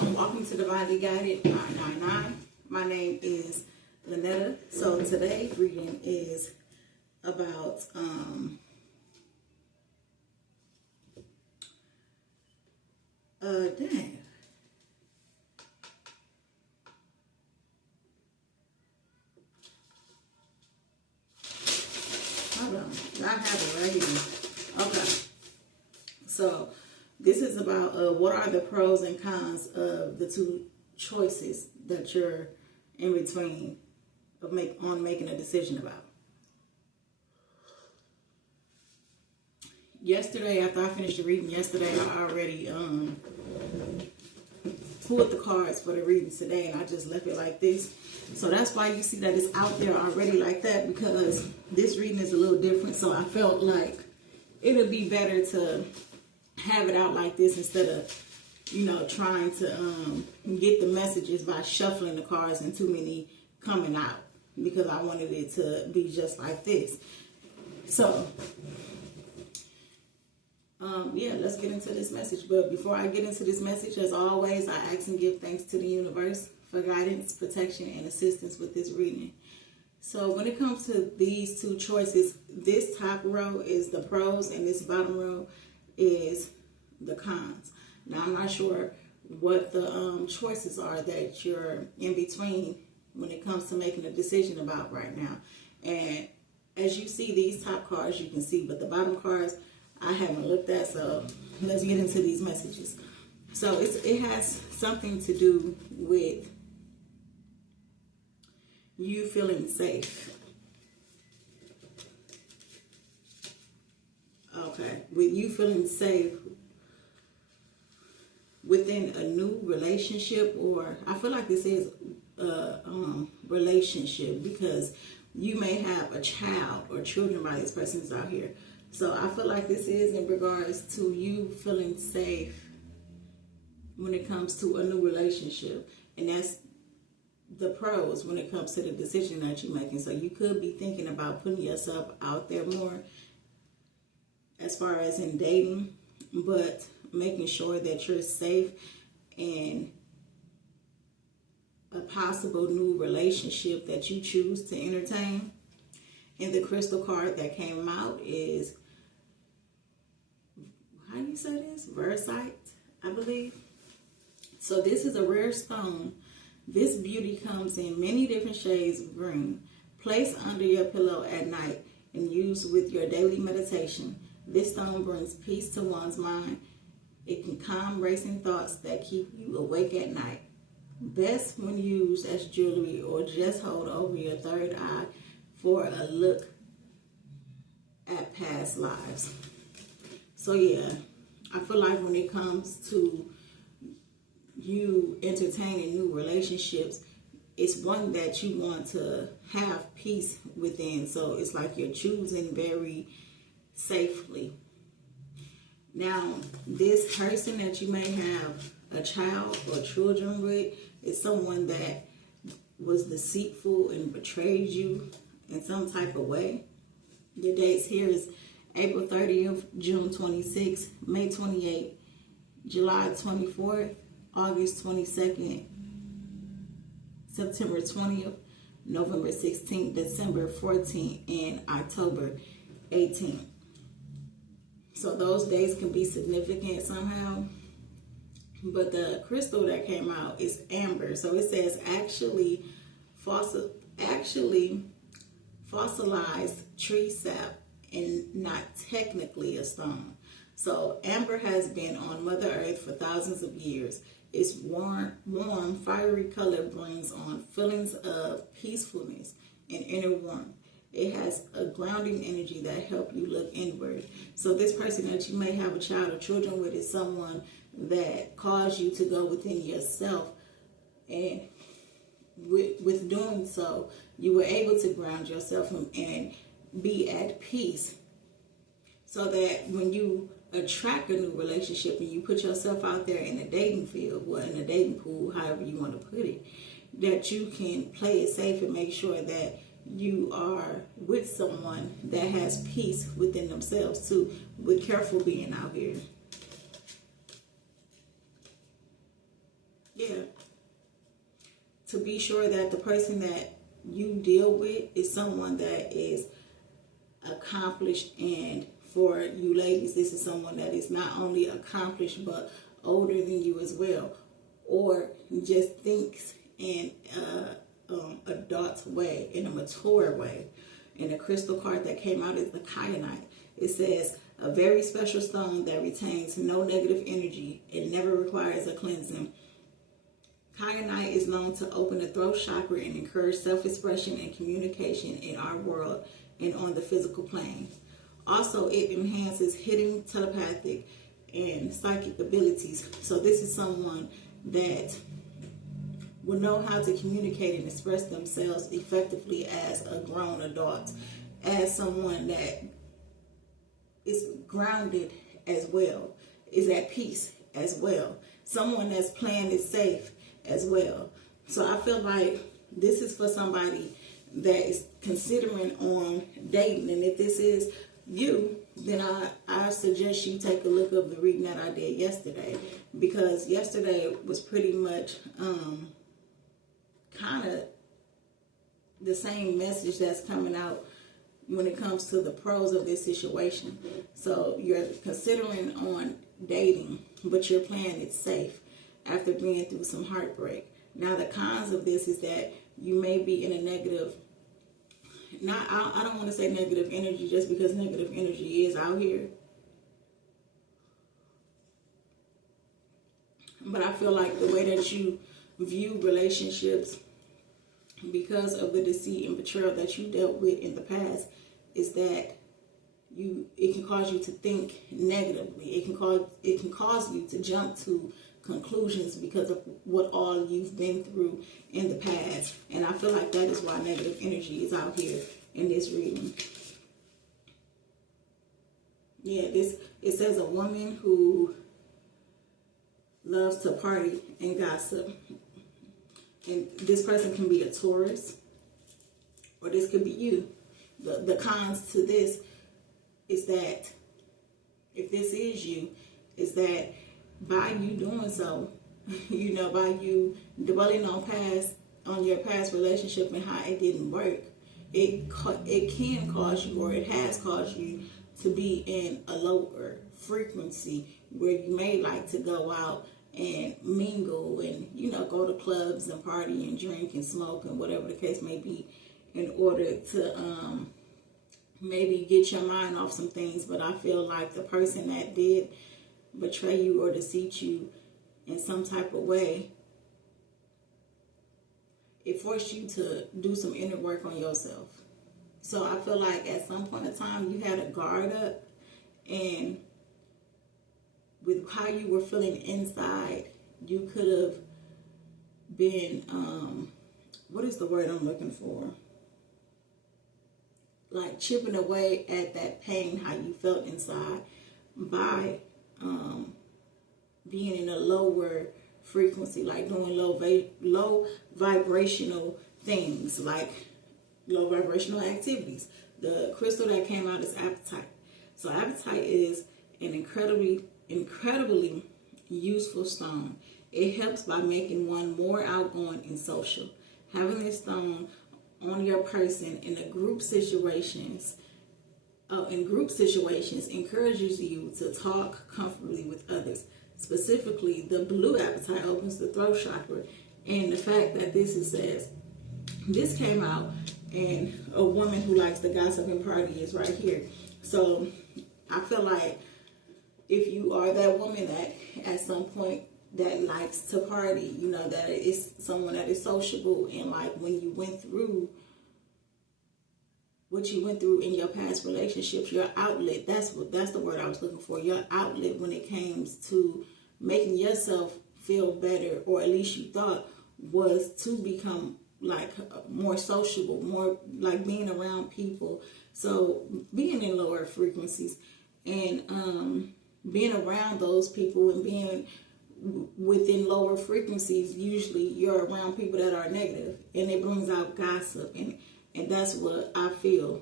Welcome to Divinely Guided 999. My name is Lynetta. So today's reading is about dang. Hold on. I have it right here. Okay. So this is about what are the pros and cons of the two choices that you're in between of making a decision about. Yesterday, after I finished the reading yesterday, I already pulled the cards for the readings today, and I just left it like this. So that's why you see that it's out there already like that, because this reading is a little different. So I felt like it would be better to have it out like this instead of, trying to get the messages by shuffling the cards and too many coming out, because I wanted it to be just like this. So, let's get into this message. But before I get into this message, as always, I ask and give thanks to the universe for guidance, protection, and assistance with this reading. So when it comes to these two choices, this top row is the pros and this bottom row is the cons. Now, I'm not sure what the choices are that you're in between when it comes to making a decision about right now. And as you see these top cards, you can see, but the bottom cards I haven't looked at. So let's get into these messages. So it has something to do with you feeling safe. Okay, with you feeling safe within a new relationship, or I feel like this is a relationship, because you may have a child or children by this person's out here. So I feel like this is in regards to you feeling safe when it comes to a new relationship, and that's the pros when it comes to the decision that you're making. So you could be thinking about putting yourself out there more as far as in dating, but making sure that you're safe in a possible new relationship that you choose to entertain. And the crystal card that came out is, how do you say this? Versite, I believe. So this is a rare stone. This beauty comes in many different shades of green. Place under your pillow at night and use with your daily meditation. This stone brings peace to one's mind. It can calm racing thoughts that keep you awake at night. Best when used as jewelry or just hold over your third eye for a look at past lives. So yeah, I feel like when it comes to you entertaining new relationships, it's one that you want to have peace within. So it's like you're choosing very safely. Now, this person that you may have a child or children with is someone that was deceitful and betrayed you in some type of way. Your dates here is April 30th, June 26th, May 28th, July 24th, August 22nd, September 20th, November 16th, December 14th, and October 18th. So those days can be significant somehow. But the crystal that came out is amber. So it says actually fossilized tree sap and not technically a stone. So amber has been on Mother Earth for thousands of years. Its warm, fiery color brings on feelings of peacefulness and inner warmth. It has a grounding energy that helps you look inward. So this person that you may have a child or children with is someone that caused you to go within yourself, and with doing so, you were able to ground yourself and be at peace, so that when you attract a new relationship and you put yourself out there in the dating field, well, in the dating pool, however you want to put it, that you can play it safe and make sure that you are with someone that has peace within themselves too. Be careful being out here. Yeah. To be sure that the person that you deal with is someone that is accomplished, and for you ladies, this is someone that is not only accomplished but older than you as well, or just thinks in adult way, in a mature way. And the crystal card that came out is the kyanite. It says, a very special stone that retains no negative energy and never requires a cleansing. Kyanite is known to open the throat chakra and encourage self-expression and communication in our world and on the physical plane. Also, it enhances hidden telepathic and psychic abilities. So this is someone that will know how to communicate and express themselves effectively as a grown adult, as someone that is grounded as well, is at peace as well, someone that's playing it safe as well. So I feel like this is for somebody that is considering on dating, and if this is you, then I suggest you take a look of the reading that I did yesterday, because yesterday was pretty much kind of the same message that's coming out when it comes to the pros of this situation. So you're considering on dating, but you're playing it safe after being through some heartbreak. Now the cons of this is that you may be in a negative, I don't want to say negative energy just because negative energy is out here, but I feel like the way that you view relationships, because of the deceit and betrayal that you dealt with in the past, is that it can cause you to think negatively. It can cause you to jump to conclusions because of what all you've been through in the past. And I feel like that is why negative energy is out here in this reading. Yeah, it says a woman who loves to party and gossip. And this person can be a Taurus, or this could be you. The cons to this is that, if this is you, is that by you doing so, by you dwelling on your past relationship and how it didn't work, it can cause you, or it has caused you, to be in a lower frequency where you may like to go out and mingle and, go to clubs and party and drink and smoke and whatever the case may be, in order to maybe get your mind off some things. But I feel like the person that did betray you or deceive you in some type of way, it forced you to do some inner work on yourself. So I feel like at some point in time you had a guard up, and with how you were feeling inside, you could have been, what is the word I'm looking for? Like chipping away at that pain, how you felt inside, by being in a lower frequency, like doing low vibrational things, like low vibrational activities. The crystal that came out is apatite. So apatite is an incredibly useful stone. It helps by making one more outgoing and social. Having this stone on your person in group situations encourages you to talk comfortably with others. Specifically, the blue apatite opens the throat chakra, and the fact that this came out, and a woman who likes to gossip and party is right here. So I feel like if you are that woman that at some point that likes to party, that is someone that is sociable, and like when you went through what you went through in your past relationships, your outlet, that's the word I was looking for, your outlet when it comes to making yourself feel better, or at least you thought, was to become like more sociable, more like being around people. So being in lower frequencies and being around those people and being within lower frequencies, usually you're around people that are negative, and it brings out gossip, and that's what I feel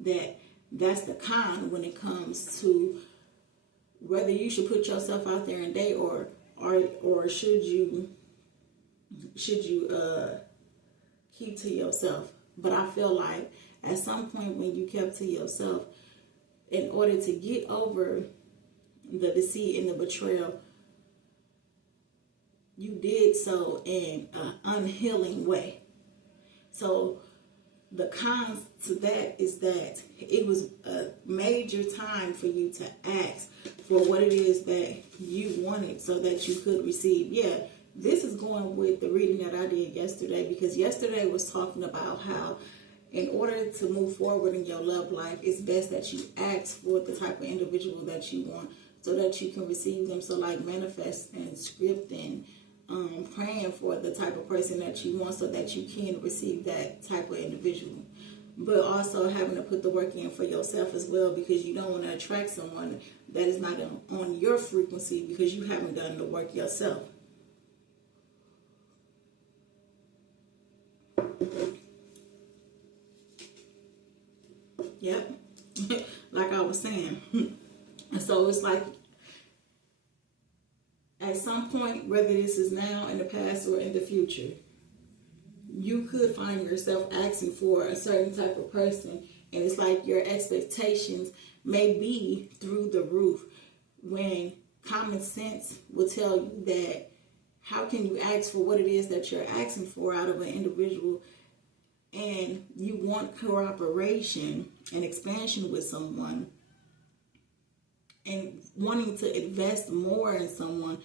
that's the con when it comes to whether you should put yourself out there and date, or should you should you keep to yourself. But I feel like at some point when you kept to yourself, in order to get over the deceit and the betrayal, you did so in an unhealing way. So the cons to that is that it was a major time for you to ask for what it is that you wanted so that you could receive. Yeah, this is going with the reading that I did yesterday, because yesterday was talking about how in order to move forward in your love life, it's best that you ask for the type of individual that you want so that you can receive them. So like manifesting, scripting, praying for the type of person that you want so that you can receive that type of individual. But also having to put the work in for yourself as well, because you don't want to attract someone that is not on your frequency because you haven't done the work yourself. Yep. Like I was saying. So it's like at some point, whether this is now, in the past, or in the future, you could find yourself asking for a certain type of person, and it's like your expectations may be through the roof, when common sense will tell you that how can you ask for what it is that you're asking for out of an individual, and you want cooperation and expansion with someone and wanting to invest more in someone,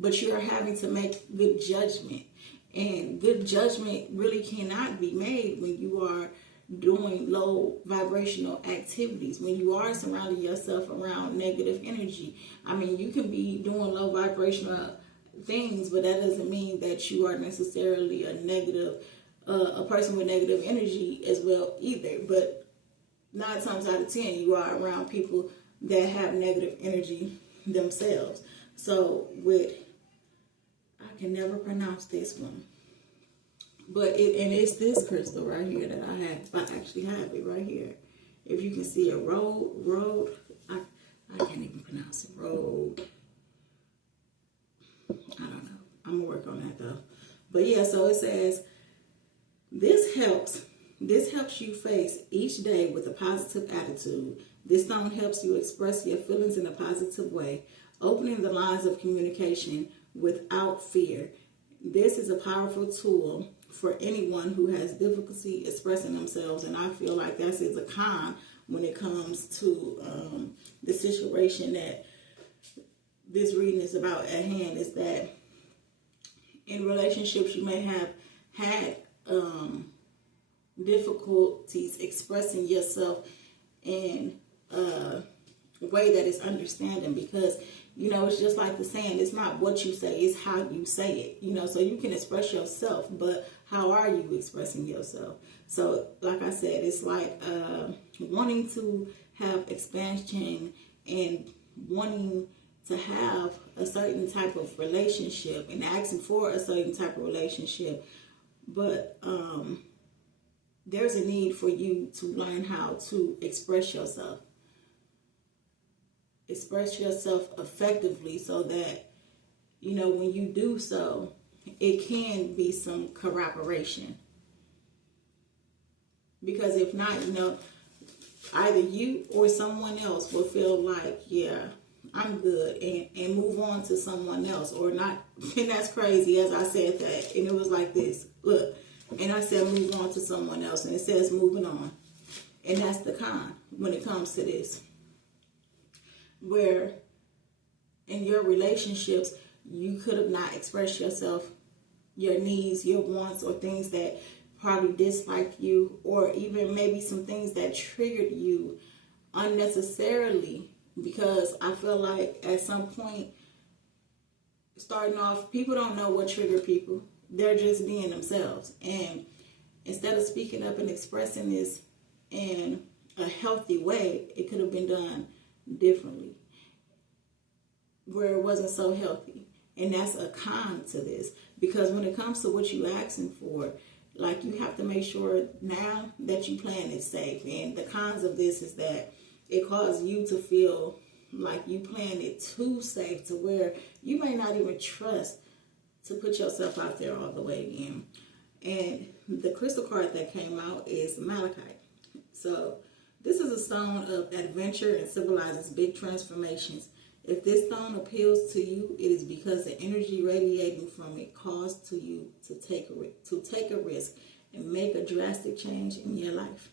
but you're having to make good judgment. And good judgment really cannot be made when you are doing low vibrational activities, when you are surrounding yourself around negative energy. I mean, you can be doing low vibrational things, but that doesn't mean that you are necessarily a person with negative energy as well either. But 9 times out of 10, you are around people that have negative energy themselves. So I can never pronounce this one, but it's this crystal right here that I have. I actually have it right here. If you can see a road, I can't even pronounce it. Road. I don't know. I'm gonna work on that though. But yeah, so it says this helps you face each day with a positive attitude. This stone helps you express your feelings in a positive way, opening the lines of communication without fear. This is a powerful tool for anyone who has difficulty expressing themselves, and I feel like that is a con when it comes to the situation that this reading is about at hand, is that in relationships you may have had difficulties expressing yourself in a way that is understanding, because it's just like the saying, it's not what you say, it's how you say it. So you can express yourself, but how are you expressing yourself? So like I said, it's like wanting to have expansion and wanting to have a certain type of relationship and asking for a certain type of relationship, but there's a need for you to learn how to express yourself effectively, so that when you do so, it can be some cooperation. Because if not, either you or someone else will feel like, yeah, I'm good, and move on to someone else, or not. And that's crazy, as I said that, and it was like this, look, and I said move on to someone else, and it says moving on. And that's the con when it comes to this, where in your relationships you could have not expressed yourself, your needs, your wants, or things that probably disliked you, or even maybe some things that triggered you unnecessarily. Because I feel like at some point, starting off, people don't know what triggered people. They're just being themselves. And instead of speaking up and expressing this in a healthy way, it could have been done differently, where it wasn't so healthy. And that's a con to this, because when it comes to what you're asking for, like, you have to make sure now that you plan it safe. And the cons of this is that it causes you to feel like you planned it too safe, to where you may not even trust to put yourself out there all the way again. And the crystal card that came out is Malachite. So this is a stone of adventure and symbolizes big transformations. If this stone appeals to you, it is because the energy radiating from it calls to you to take a risk and make a drastic change in your life.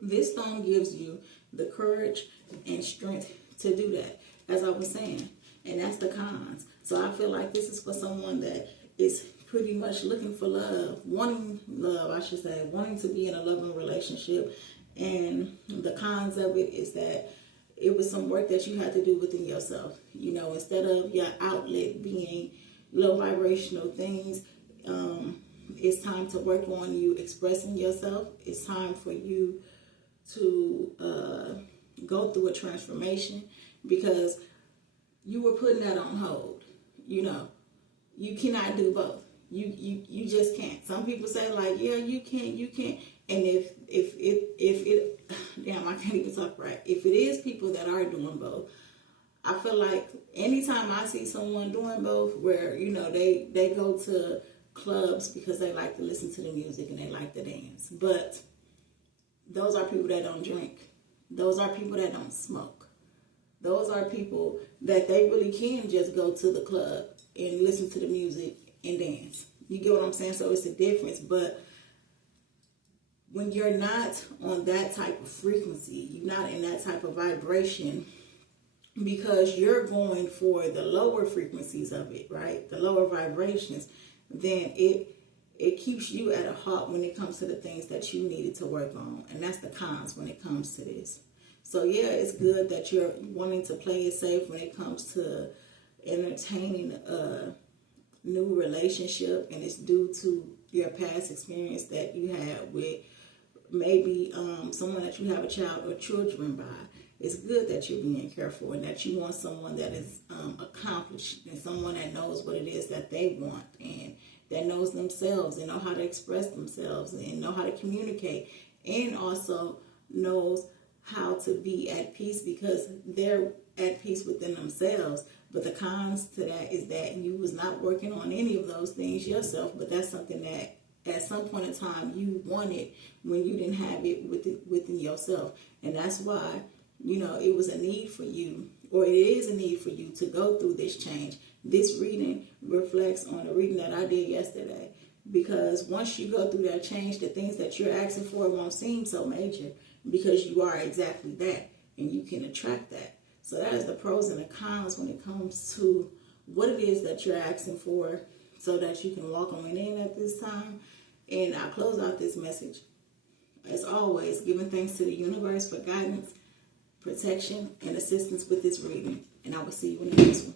This stone gives you the courage and strength to do that, as I was saying, and that's the cons. So I feel like this is for someone that is pretty much looking for love, wanting love, I should say, wanting to be in a loving relationship. And the cons of it is that it was some work that you had to do within yourself. You know, instead of your outlet being low vibrational things, it's time to work on you expressing yourself. It's time for you to go through a transformation, because you were putting that on hold. You know, you cannot do both. You just can't. Some people say like, yeah, you can't. And if it, damn, I can't even talk right. If it is people that are doing both, I feel like anytime I see someone doing both, where, you know, they go to clubs because they like to listen to the music and they like to dance, but those are people that don't drink. Those are people that don't smoke. Those are people that they really can just go to the club and listen to the music and dance. You get what I'm saying? So it's a difference. But when you're not on that type of frequency, you're not in that type of vibration, because you're going for the lower frequencies of it, right? The lower vibrations, then it keeps you at a halt when it comes to the things that you needed to work on. And that's the cons when it comes to this. So yeah, it's good that you're wanting to play it safe when it comes to entertaining a new relationship, and it's due to your past experience that you had with maybe someone that you have a child or children by. It's good that you're being careful and that you want someone that is accomplished, and someone that knows what it is that they want, and that knows themselves and know how to express themselves and know how to communicate, and also knows how to be at peace because they're at peace within themselves. But the cons to that is that you was not working on any of those things yourself, but that's something that at some point in time you wanted when you didn't have it within yourself. And that's why, you know, it was a need for you, or it is a need for you to go through this change. This reading reflects on the reading that I did yesterday, because once you go through that change, the things that you're asking for won't seem so major, because you are exactly that, and you can attract that. So that is the pros and the cons when it comes to what it is that you're asking for, so that you can walk on in at this time. And I close out this message, as always, giving thanks to the universe for guidance, protection, and assistance with this reading. And I will see you in the next one.